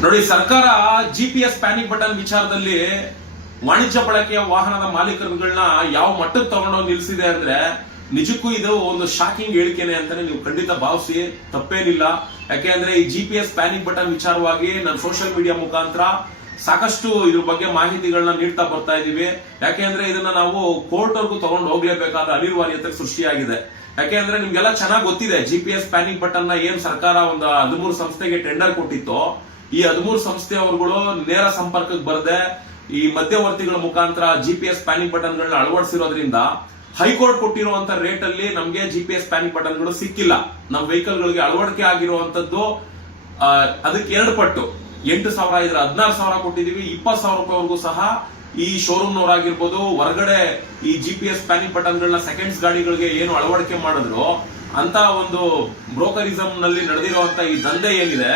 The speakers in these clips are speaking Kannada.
ನೋಡಿ, ಸರ್ಕಾರ ಜಿಪಿಎಸ್ ಪ್ಯಾನಿಕ್ ಬಟನ್ ವಿಚಾರದಲ್ಲಿ ವಾಣಿಜ್ಯ ಬಳಕೆಯ ವಾಹನದ ಮಾಲೀಕರುಗಳನ್ನ ಯಾವ ಮಟ್ಟಕ್ಕೆ ತಗೊಂಡೋಗಿ ನಿಲ್ಸಿದೆ ಅಂದ್ರೆ ನಿಜಕ್ಕೂ ಇದು ಒಂದು ಶಾಕಿಂಗ್ ಹೇಳಿಕೆನೆ ಅಂತಾನೆ ನೀವು ಖಂಡಿತ ಭಾವಿಸಿ, ತಪ್ಪೇನಿಲ್ಲ. ಯಾಕೆಂದ್ರೆ ಈ ಜಿಪಿಎಸ್ ಪ್ಯಾನಿಕ್ ಬಟನ್ ವಿಚಾರವಾಗಿ ನಾನು ಸೋಷಿಯಲ್ ಮೀಡಿಯಾ ಮುಖಾಂತರ ಸಾಕಷ್ಟು ಇದ್ರ ಬಗ್ಗೆ ಮಾಹಿತಿಗಳನ್ನ ನೀಡ್ತಾ ಬರ್ತಾ ಇದೀವಿ. ಯಾಕೆಂದ್ರೆ ಇದನ್ನ ನಾವು ಕೋರ್ಟ್ ವರ್ಗೂ ತಗೊಂಡು ಹೋಗ್ಲೇಬೇಕಾದ ಅನಿವಾರ್ಯತೆ ಸೃಷ್ಟಿಯಾಗಿದೆ. ಯಾಕೆಂದ್ರೆ ನಿಮ್ಗೆಲ್ಲ ಚೆನ್ನಾಗಿ ಗೊತ್ತಿದೆ, ಜಿಪಿಎಸ್ ಪ್ಯಾನಿಕ್ ಬಟನ್ ನ ಏನ್ ಸರ್ಕಾರ ಒಂದು 13 ಸಂಸ್ಥೆಗೆ ಟೆಂಡರ್ ಕೊಟ್ಟಿತ್ತು. ಈ 13 ಸಂಸ್ಥೆಯವರುಗಳು ನೇರ ಸಂಪರ್ಕಕ್ಕೆ ಬರದೆ ಈ ಮಧ್ಯವರ್ತಿಗಳ ಮುಖಾಂತರ ಜಿಪಿಎಸ್ ಪ್ಯಾನಿಕ್ ಬಟನ್ ಗಳನ್ನ ಅಳವಡಿಸಿರೋದ್ರಿಂದ ಹೈಕೋರ್ಟ್ ಕೊಟ್ಟಿರುವಂತ ರೇಟ್ ಅಲ್ಲಿ ನಮ್ಗೆ ಜಿಪಿಎಸ್ ಪ್ಯಾನಿಕ್ ಬಟನ್ ಗಳು ಸಿಕ್ಕಿಲ್ಲ. ನಮ್ಮ ವೆಹಿಕಲ್ ಗಳಿಗೆ ಅಳವಡಿಕೆ ಆಗಿರುವಂತದ್ದು ಅದಕ್ಕೆ 2 ಪಟ್ಟು 8,000 ಇದ್ರೆ 16,000 ಕೊಟ್ಟಿದೀವಿ. 20,000 ರೂಪಾಯಿವರೆಗೂ ಸಹ ಈ ಶೋರೂಮ್ ನವರಾಗಿರ್ಬೋದು, ಹೊರಗಡೆ ಈ ಜಿಪಿಎಸ್ ಪ್ಯಾನಿಕ್ ಬಟನ್ ಗಳನ್ನ ಸೆಕೆಂಡ್ಸ್ ಗಾಡಿಗಳಿಗೆ ಏನು ಅಳವಡಿಕೆ ಮಾಡಿದ್ರು ಅಂತ ಒಂದು ಬ್ರೋಕರಿಸಂ ನಲ್ಲಿ ನಡೆದಿರುವಂತ ಈ ದಂಧೆ ಏನಿದೆ,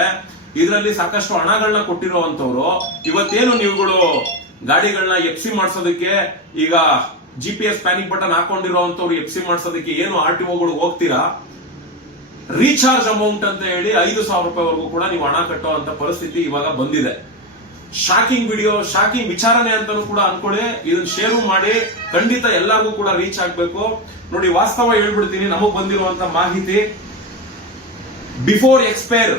ಇದರಲ್ಲಿ ಸಾಕಷ್ಟು ಹಣಗಳನ್ನ ಕೊಟ್ಟಿರುವಂತವ್ರು ಇವತ್ತೇನು ನೀವುಗಳು ಗಾಡಿಗಳನ್ನ ಎಫ್ಸಿ ಮಾಡಿಸೋದಕ್ಕೆ ಈಗ ಜಿಪಿಎಸ್ ಪ್ಯಾನಿಕ್ ಬಟನ್ ಹಾಕೊಂಡಿರುವಂತವ್ರು ಎಫ್ಸಿ ಮಾಡಿಸೋದಕ್ಕೆ ಏನು RTOಗಳು ಹೋಗ್ತೀರಾ, ರೀಚಾರ್ಜ್ ಅಮೌಂಟ್ ಅಂತ ಹೇಳಿ 5,000 ರೂಪಾಯಿವರೆಗೂ ಕೂಡ ನೀವು ಹಣ ಕಟ್ಟುವಂತ ಪರಿಸ್ಥಿತಿ ಇವಾಗ ಬಂದಿದೆ. ಶಾಕಿಂಗ್ ವಿಡಿಯೋ, ಶಾಕಿಂಗ್ ವಿಚಾರಣೆ ಅಂತಾನು ಕೂಡ ಅನ್ಕೊಳ್ಳಿ. ಇದನ್ನ ಶೇರು ಮಾಡಿ, ಖಂಡಿತ ಎಲ್ಲರಿಗೂ ಕೂಡ ರೀಚ್ ಆಗ್ಬೇಕು. ನೋಡಿ, ವಾಸ್ತವ ಹೇಳ್ಬಿಡ್ತೀನಿ, ನಮಗ್ ಬಂದಿರುವಂತ ಮಾಹಿತಿ ಬಿಫೋರ್ ಎಕ್ಸ್ಪೈರ್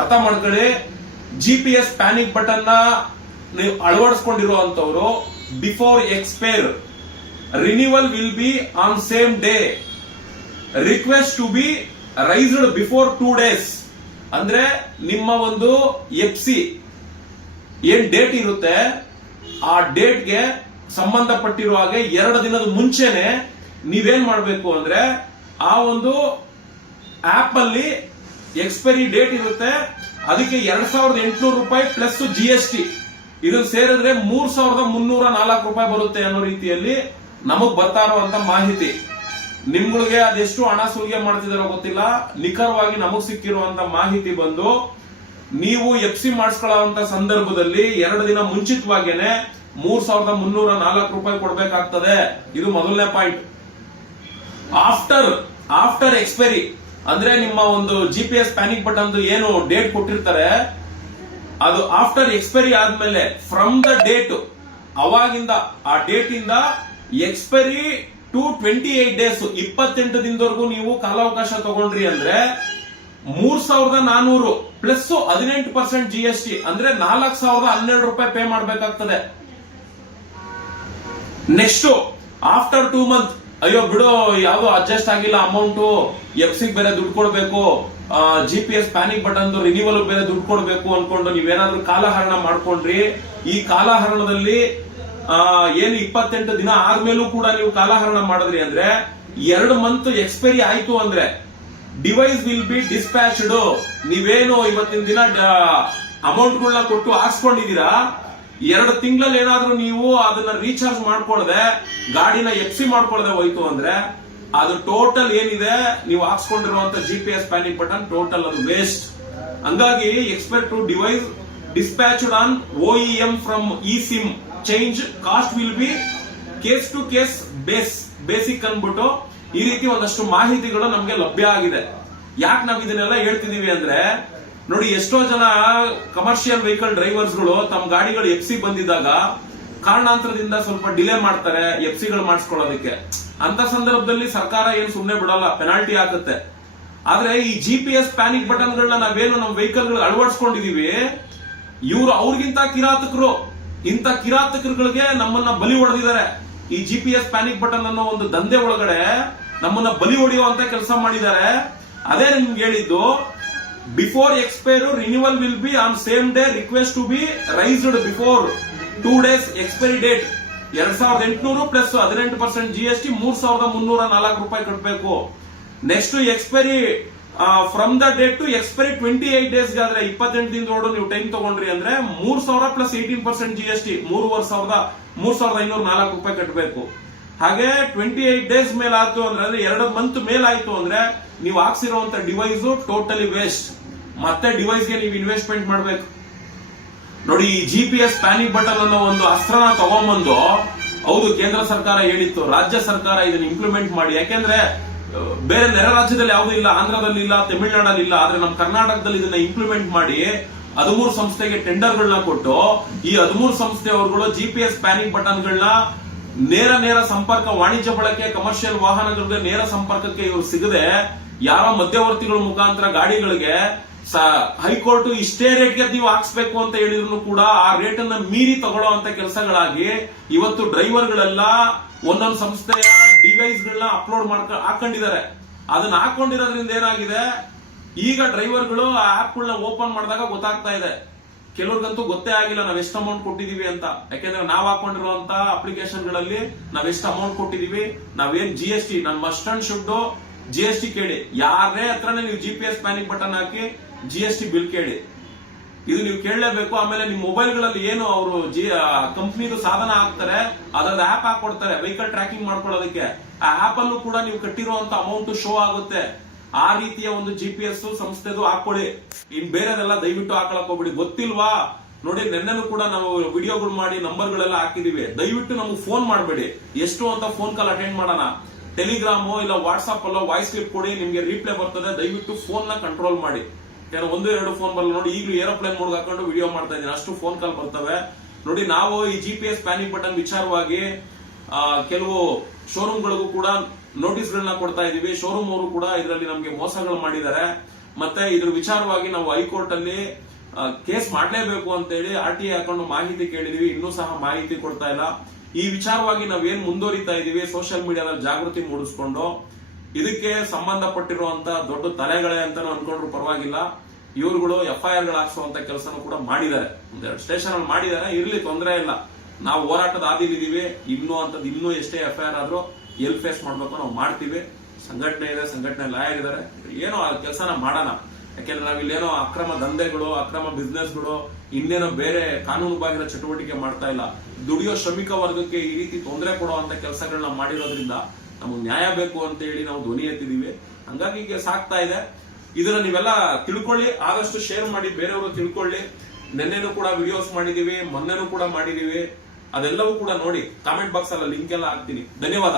ಅರ್ಥ ಮಾಡ್ಕೊಳ್ಳಿ. ಜಿಪಿಎಸ್ ಪ್ಯಾನಿಕ್ ಬಟನ್ ನ ನೀವು ಅಳವಡಿಸಿಕೊಂಡಿರುವಂತವ್ರು before expire renewal will be on same day, request to be raised before 2 days. ಅಂದ್ರೆ ನಿಮ್ಮ ಒಂದು ಎಫ್ಸಿ ಏನ್ ಡೇಟ್ ಇರುತ್ತೆ ಆ ಡೇಟ್ಗೆ ಸಂಬಂಧಪಟ್ಟಿರುವ ಹಾಗೆ 2 ದಿನದ ಮುಂಚೆನೆ ನೀವೇನ್ ಮಾಡ್ಬೇಕು ಅಂದ್ರೆ ಆ ಒಂದು ಆಪ್ ಅಲ್ಲಿ ಎಕ್ಸ್ಪೈರಿ ಡೇಟ್ ಇರುತ್ತೆ, ಅದಕ್ಕೆ 2,800 ರೂಪಾಯಿ ಪ್ಲಸ್ GST ಇದನ್ನ ಸೇರಿದ್ರೆ 3,304 ರೂಪಾಯಿ ಬರುತ್ತೆ ಅನ್ನೋ ರೀತಿಯಲ್ಲಿ ನಮಗ್ ಬರ್ತಾ ಇರುವಂತ ಮಾಹಿತಿ. ನಿಮ್ಗಳಿಗೆ ಅದೆಷ್ಟು ಹಣ ಸುಲಿಗೆ ಮಾಡ್ತಿದಾರೋ ಗೊತ್ತಿಲ್ಲ. ನಿಖರವಾಗಿ ನಮಗ್ ಸಿಕ್ಕಿರುವಂತ ಮಾಹಿತಿ ಬಂದು ನೀವು ಎಫ್ಸಿ ಮಾಡಿಸ್ಕೊಳ್ಳುವಂತ ಸಂದರ್ಭದಲ್ಲಿ 2 ದಿನ ಮುಂಚಿತವಾಗೇನೆ 3,304 ರೂಪಾಯಿ ಕೊಡ್ಬೇಕಾಗ್ತದೆ. ಇದು ಮೊದಲನೇ ಪಾಯಿಂಟ್. ಆಫ್ಟರ್ ಎಕ್ಸ್ಪೈರಿ ಅಂದ್ರೆ ನಿಮ್ಮ ಒಂದು ಜಿಪಿಎಸ್ ಪ್ಯಾನಿಕ್ ಬಟನ್ ಏನು ಡೇಟ್ ಕೊಟ್ಟಿರ್ತಾರೆ ಅದು ಆಫ್ಟರ್ ಎಕ್ಸ್ಪೈರಿ ಆದ್ಮೇಲೆ ಫ್ರಮ್ ದ ಡೇಟ್ ಅವಾಗಿಂದ ಆ ಡೇಟ್ ಇಂದ ಎಕ್ಸ್ಪೈರಿ ಟು 28 days 28 ದಿನದವರೆಗೂ ನೀವು ಕಾಲಾವಕಾಶ ತಗೊಂಡ್ರಿ ಅಂದ್ರೆ 3,400 ಪ್ಲಸ್ 18% GST ಅಂದ್ರೆ 4,012 ರೂಪಾಯಿ ಪೇ ಮಾಡಬೇಕಾಗ್ತದೆ. ನೆಕ್ಸ್ಟ್ ಆಫ್ಟರ್ 2 months ಅಯ್ಯೋ ಬಿಡು ಯಾವ್ದು ಅಡ್ಜಸ್ಟ್ ಆಗಿಲ್ಲ ಅಮೌಂಟ್, ಎಫ್ಸಿ ಬೇರೆ ದುಡ್ಡು ಕೊಡ್ಬೇಕು, ಜಿಪಿಎಸ್ ಪ್ಯಾನಿಕ್ ಬಟನ್ ರಿನ್ಯೂವಲ್ ಬೇರೆ ದುಡ್ಡು ಕೊಡ್ಬೇಕು ಅನ್ಕೊಂಡು ನೀವೇನಾದ್ರೂ ಕಾಲಹರಣ ಮಾಡ್ಕೊಂಡ್ರಿ. ಈ ಕಾಲಹರಣದಲ್ಲಿ ಏನು 28 ದಿನ ಆದ್ಮೇಲೂ ಕೂಡ ನೀವು ಕಾಲಹರಣ ಮಾಡಿದ್ರಿ ಅಂದ್ರೆ 2 months ಎಕ್ಸ್ಪೈರಿ ಆಯ್ತು ಅಂದ್ರೆ ಡಿವೈಸ್ ವಿಲ್ ಬಿ ಡಿಸ್ಪ್ಯಾಚ್ಡ್. ನೀವೇನು ಇವತ್ತಿನ ದಿನ ಅಮೌಂಟ್ ಗಳನ್ನ ಕೊಟ್ಟು ಹಾಕ್ಸ್ಕೊಂಡಿದೀರಾ, 2 ತಿಂಗಳಲ್ಲಿ ಏನಾದ್ರೂ ನೀವು ಅದನ್ನ ರೀಚಾರ್ಜ್ ಮಾಡ್ಕೊಳ್ಳದೆ ಗಾಡಿನ ಎಫ್ಸಿ ಮಾಡ್ಕೊಳ್ಳದೆ ಹೋಯ್ತು ಅಂದ್ರೆ ಅದು ಟೋಟಲ್ ಏನಿದೆ ನೀವು ಹಾಕ್ಸ್ಕೊಂಡಿರುವಂತ ಜಿಪಿಎಸ್ ಪ್ಯಾನಿಕ್ ಬಟನ್ ಟೋಟಲ್ ಅದು ವೇಸ್ಟ್. ಹಂಗಾಗಿ expire to device dispatched on OEM from eSIM change cost will be case to case basic ಅನ್ಬಿಟ್ಟು ಈ ರೀತಿ ಒಂದಷ್ಟು ಮಾಹಿತಿಗಳು ನಮ್ಗೆ ಲಭ್ಯ ಆಗಿದೆ. ಯಾಕೆ ನಾವ್ ಇದನ್ನೆಲ್ಲ ಹೇಳ್ತಿದೀವಿ ಅಂದ್ರೆ ನೋಡಿ, ಎಷ್ಟೋ ಜನ ಕಮರ್ಷಿಯಲ್ ವೆಹಿಕಲ್ ಡ್ರೈವರ್ಸ್ ಗಳು ತಮ್ಮ ಗಾಡಿಗಳು ಎಫ್ಸಿ ಬಂದಿದ್ದಾಗ ಕಾರಣಾಂತರದಿಂದ ಸ್ವಲ್ಪ ಡಿಲೇ ಮಾಡ್ತಾರೆ ಎಫ್ಸಿಗಳು ಮಾಡಿಸ್ಕೊಳ್ಳೋದಕ್ಕೆ. ಅಂತ ಸಂದರ್ಭದಲ್ಲಿ ಸರ್ಕಾರ ಏನು ಸುಮ್ನೆ ಬಿಡಲ್ಲ, ಪೆನಾಲ್ಟಿ ಆಗುತ್ತೆ. ಆದ್ರೆ ಈ ಜಿಪಿಎಸ್ ಪ್ಯಾನಿಕ್ ಬಟನ್ ಗಳನ್ನ ನಾವೇನು ನಮ್ಮ ವೆಹಿಕಲ್ ಗಳು ಅಳವಡಿಸ್ಕೊಂಡಿದೀವಿ, ಇವರು ಅವ್ರಿಗಿಂತ ಕಿರಾತಕರು. ಇಂಥ ಕಿರಾತಕರುಗಳಿಗೆ ನಮ್ಮನ್ನ ಬಲಿ ಹೊಡೆದಿದ್ದಾರೆ. ಈ ಜಿಪಿಎಸ್ ಪ್ಯಾನಿಕ್ ಬಟನ್ ಅನ್ನೋ ಒಂದು ದಂಧೆ ಒಳಗಡೆ ನಮ್ಮನ್ನ ಬಲಿ ಹೊಡೆಯುವಂತ ಕೆಲಸ ಮಾಡಿದ್ದಾರೆ. ಅದೇ ನಿಮ್ಗೆ ಹೇಳಿದ್ದು, before expire renewal will be on same day, request to be raised before 2 days expiry date. 2,800 plus 18% GST 3,304 ರೂಪಾಯಿ ಕಟ್ಟಬೇಕು. Next expiry from the date to expiry 28 days ಗಾದ್ರೆ 28 ದಿನದೊಳಗೆ ನೀವು ಟೈಮ್ ತಗೊಂಡ್ರಿ ಅಂದ್ರೆ 3,000 ಪ್ಲಸ್ 18% GST 3,504 ರೂಪಾಯಿ ಕಟ್ಟಬೇಕು. ಹಾಗೆ 28 days ಮೇಲೆ ಆಯ್ತು ಅಂದ್ರೆ 2 month ಮೇಲೆ ಆಯ್ತು ಅಂದ್ರೆ ನೀವು ಹಾಕ್ಸಿರುವಂತ ಡಿವೈಸ್ ಟೋಟಲಿ ವೇಸ್ಟ್. ಮತ್ತೆ ಡಿವೈಸ್ಗೆ ನೀವು ಇನ್ವೆಸ್ಟ್ಮೆಂಟ್ ಮಾಡಬೇಕು. ನೋಡಿ, ಈ ಜಿಪಿಎಸ್ ಪ್ಯಾನಿಕ್ ಬಟನ್ ಅನ್ನೋ ಒಂದು ಅಸ್ತ್ರನ ತಗೊಂಡ್ಬಂದು, ಹೌದು ಕೇಂದ್ರ ಸರ್ಕಾರ ಹೇಳಿತ್ತು, ರಾಜ್ಯ ಸರ್ಕಾರ ಇದನ್ನ ಇಂಪ್ಲಿಮೆಂಟ್ ಮಾಡಿ. ಯಾಕೆಂದ್ರೆ ಬೇರೆ ನೆರೆ ರಾಜ್ಯದಲ್ಲಿ ಯಾವುದೂ ಇಲ್ಲ, ಆಂಧ್ರದಲ್ಲಿ ಇಲ್ಲ, ತಮಿಳುನಾಡಲ್ಲಿ ಇಲ್ಲ. ಆದ್ರೆ ನಮ್ಮ ಕರ್ನಾಟಕದಲ್ಲಿ ಇದನ್ನ ಇಂಪ್ಲಿಮೆಂಟ್ ಮಾಡಿ 13 ಸಂಸ್ಥೆಗೆ ಟೆಂಡರ್ಗಳನ್ನ ಕೊಟ್ಟು ಈ 13 ಸಂಸ್ಥೆಯವರುಗಳು GPS ಪ್ಯಾನಿಂಗ್ ಬಟನ್ಗಳನ್ನ ನೇರ ಸಂಪರ್ಕ ವಾಣಿಜ್ಯ ಬಳಕೆ ಕಮರ್ಷಿಯಲ್ ವಾಹನಗಳಿಗೆ ನೇರ ಸಂಪರ್ಕಕ್ಕೆ ಇವರು ಸಿಗದೆ ಯಾರೋ ಮಧ್ಯವರ್ತಿಗಳ ಮುಖಾಂತರ ಗಾಡಿಗಳಿಗೆ ಹೈಕೋರ್ಟ್ ಇಷ್ಟೇ ರೇಟ್ಗೆ ನೀವು ಹಾಕ್ಸ್ಬೇಕು ಅಂತ ಹೇಳಿದ್ರು ಕೂಡ ಆ ರೇಟ್ ಅನ್ನ ಮೀರಿ ತಗೊಳ್ಳೋ ಅಂತ ಕೆಲಸಗಳಾಗಿ ಇವತ್ತು ಡ್ರೈವರ್ಗಳೆಲ್ಲ ಒಂದೊಂದು ಸಂಸ್ಥೆಯ ಡಿವೈಸ್ ಗಳನ್ನ ಅಪ್ಲೋಡ್ ಹಾಕೊಂಡಿದ್ದಾರೆ. ಅದನ್ನ ಹಾಕೊಂಡಿರೋದ್ರಿಂದ ಏನಾಗಿದೆ, ಈಗ ಡ್ರೈವರ್ಗಳು ಆ ಆಪ್ ಗಳನ್ನ ಓಪನ್ ಮಾಡಿದಾಗ ಗೊತ್ತಾಗ್ತಾ ಇದೆ. ಕೆಲವ್ರಿಗಂತೂ ಗೊತ್ತೇ ಆಗಿಲ್ಲ ನಾವ್ ಎಷ್ಟು ಅಮೌಂಟ್ ಕೊಟ್ಟಿದೀವಿ ಅಂತ. ಯಾಕೆಂದ್ರೆ ನಾವ್ ಹಾಕೊಂಡಿರುವಂತ ಅಪ್ಲಿಕೇಶನ್ ಗಳಲ್ಲಿ ನಾವ್ ಎಷ್ಟು ಅಮೌಂಟ್ ಕೊಟ್ಟಿದೀವಿ, ನಾವೇನ್ GST ನನ್ ಮಸ್ಟ್ ಅಂಡ್ ಶುಡ್ GST ಕೇಳಿ. ಯಾರೇ ಹತ್ರನೇ ನೀವು GPS ಪ್ಯಾನಿಂಗ್ ಬಟನ್ ಹಾಕಿ GST ಬಿಲ್ ಕೇಳಿ, ಇದು ನೀವು ಕೇಳಲೇಬೇಕು. ಆಮೇಲೆ ನಿಮ್ ಮೊಬೈಲ್ ಗಳಲ್ಲಿ ಏನು ಅವರು ಕಂಪ್ನಿದು ಸಾಧನ ಹಾಕ್ತಾರೆ ಅದ್ರದ್ದು ಆಪ್ ಹಾಕೊಡ್ತಾರೆ ವೆಹಿಕಲ್ ಟ್ರ್ಯಾಕಿಂಗ್ ಮಾಡ್ಕೊಳ್ಳೋದಕ್ಕೆ. ಆ ಆಪ್ ಅಲ್ಲೂ ಕೂಡ ನೀವು ಕಟ್ಟಿರುವಂತ ಅಮೌಂಟ್ ಶೋ ಆಗುತ್ತೆ. ಆ ರೀತಿಯ ಒಂದು GPS ಸಂಸ್ಥೆದು ಹಾಕೊಳ್ಳಿ. ಇನ್ ಬೇರೆದೆಲ್ಲ ದಯವಿಟ್ಟು ಹಾಕೊಳಕ್ ಹೋಗ್ಬಿಡಿ. ಗೊತ್ತಿಲ್ವಾ ನೋಡಿ, ನೆನ್ನೆನೂ ಕೂಡ ನಾವು ವಿಡಿಯೋಗಳು ಮಾಡಿ ನಂಬರ್ಗಳೆಲ್ಲ ಹಾಕಿದೀವಿ. ದಯವಿಟ್ಟು ನಮಗೆ ಫೋನ್ ಮಾಡಬೇಡಿ. ಎಷ್ಟು ಅಂತ ಫೋನ್ ಕಾಲ್ ಅಟೆಂಡ್ ಮಾಡೋಣ. ಟೆಲಿಗ್ರಾಮು ಇಲ್ಲ ವಾಟ್ಸ್ಆಪ್ ಅಲ್ಲೋ ವಾಯ್ಸ್ ಕ್ಲಿಪ್ ಕೊಡಿ, ನಿಮ್ಗೆ ರೀಪ್ಲೇ ಬರ್ತದೆ. ದಯವಿಟ್ಟು ಫೋನ್ ನ ಕಂಟ್ರೋಲ್ ಮಾಡಿ. 1-2 ಫೋನ್ ಬರಲ್ಲ ನೋಡಿ. ಈಗಲೂ ಏರೋಪ್ಲೇನ್ ಮೋಡ್ ಹಾಕೊಂಡು ವಿಡಿಯೋ ಮಾಡ್ತಾ ಇದ್ದೀನಿ, ಅಷ್ಟು ಫೋನ್ ಕಾಲ್ ಬರ್ತವೆ ನೋಡಿ. ನಾವು ಈ GPS ಪ್ಯಾನಿಂಗ್ ಬಟನ್ ವಿಚಾರವಾಗಿ ಕೆಲವು ಶೋರೂಮ್ ಗಳಿಗೂ ಕೂಡ ನೋಟಿಸ್ ಗಳನ್ನ ಕೊಡ್ತಾ ಇದೀವಿ. ಶೋರೂಮ್ ಅವರು ಕೂಡ ಇದರಲ್ಲಿ ನಮ್ಗೆ ಮೋಸಗಳು ಮಾಡಿದ್ದಾರೆ. ಮತ್ತೆ ಇದ್ರ ವಿಚಾರವಾಗಿ ನಾವು ಹೈಕೋರ್ಟ್ ಅಲ್ಲಿ ಕೇಸ್ ಮಾಡಲೇಬೇಕು ಅಂತ ಹೇಳಿ RTI ಹಾಕೊಂಡು ಮಾಹಿತಿ ಕೇಳಿದೀವಿ. ಇನ್ನೂ ಸಹ ಮಾಹಿತಿ ಕೊಡ್ತಾ ಇಲ್ಲ. ಈ ವಿಚಾರವಾಗಿ ನಾವೇನ್ ಮುಂದುವರಿತಾ ಇದೀವಿ, ಸೋಷಿಯಲ್ ಮೀಡಿಯಾದಲ್ಲಿ ಜಾಗೃತಿ ಮೂಡಿಸ್ಕೊಂಡು ಇದಕ್ಕೆ ಸಂಬಂಧಪಟ್ಟಿರುವಂತ ದೊಡ್ಡ ತಲೆಗಳೇ ಅಂತಾನು ಅನ್ಕೊಂಡ್ರು ಪರವಾಗಿಲ್ಲ. ಇವರುಗಳು FIR ಗಳು ಹಾಕ್ಸುವಂತ ಕೆಲಸನೂ ಕೂಡ ಮಾಡಿದ್ದಾರೆ. 1-2 ಸ್ಟೇಷನ್ ಅಲ್ಲಿ ಮಾಡಿದ್ದಾರೆ. ಇರ್ಲಿ, ತೊಂದರೆ ಇಲ್ಲ. ನಾವು ಹೋರಾಟದ ಹಾದಿಲಿದೀವಿ. ಇನ್ನೂ ಎಷ್ಟೇ FIR ಆದ್ರೂ ಎಲ್ ಫೇಸ್ ಮಾಡ್ಬೇಕು ನಾವು ಮಾಡ್ತೀವಿ. ಸಂಘಟನೆ ಇದೆ, ಸಂಘಟನೆ ಲಾಯರ್ ಇದಾರೆ. ಏನೋ ಆ ಕೆಲಸನ ಮಾಡೋಣ. ಯಾಕೆಂದ್ರೆ ನಾವಿಲ್ಲೇನೋ ಅಕ್ರಮ ದಂಧೆಗಳು, ಅಕ್ರಮ ಬಿಸ್ನೆಸ್ಗಳು, ಇನ್ನೇನೋ ಬೇರೆ ಕಾನೂನು ಬಾಹಿರ ಚಟುವಟಿಕೆ ಮಾಡ್ತಾ ಇಲ್ಲ. ದುಡಿಯೋ ಶ್ರಮಿಕ ವರ್ಗಕ್ಕೆ ಈ ರೀತಿ ತೊಂದರೆ ಕೊಡುವಂತ ಕೆಲಸಗಳನ್ನ ಮಾಡಿರೋದ್ರಿಂದ ನಮಗೆ ನ್ಯಾಯ ಬೇಕು ಅಂತ ಹೇಳಿ ನಾವು ಧ್ವನಿ ಎತ್ತಿದೀವಿ. ಹಂಗಾಗಿ ಈಗ ಸಾಕ್ತಾ ಇದೆ. ಇದನ್ನ ನೀವೆಲ್ಲ ತಿಳ್ಕೊಳ್ಳಿ, ಆದಷ್ಟು ಶೇರ್ ಮಾಡಿ, ಬೇರೆಯವರು ತಿಳ್ಕೊಳ್ಳಿ. ನೆನ್ನೆನೂ ಕೂಡ ವಿಡಿಯೋಸ್ ಮಾಡಿದೀವಿ, ಮೊನ್ನೆನೂ ಕೂಡ ಮಾಡಿದೀವಿ. ಅದೆಲ್ಲವೂ ಕೂಡ ನೋಡಿ. ಕಾಮೆಂಟ್ ಬಾಕ್ಸ್ ಅಲ್ಲಿ ಲಿಂಕ್ ಎಲ್ಲ ಹಾಕ್ತೀನಿ. ಧನ್ಯವಾದ.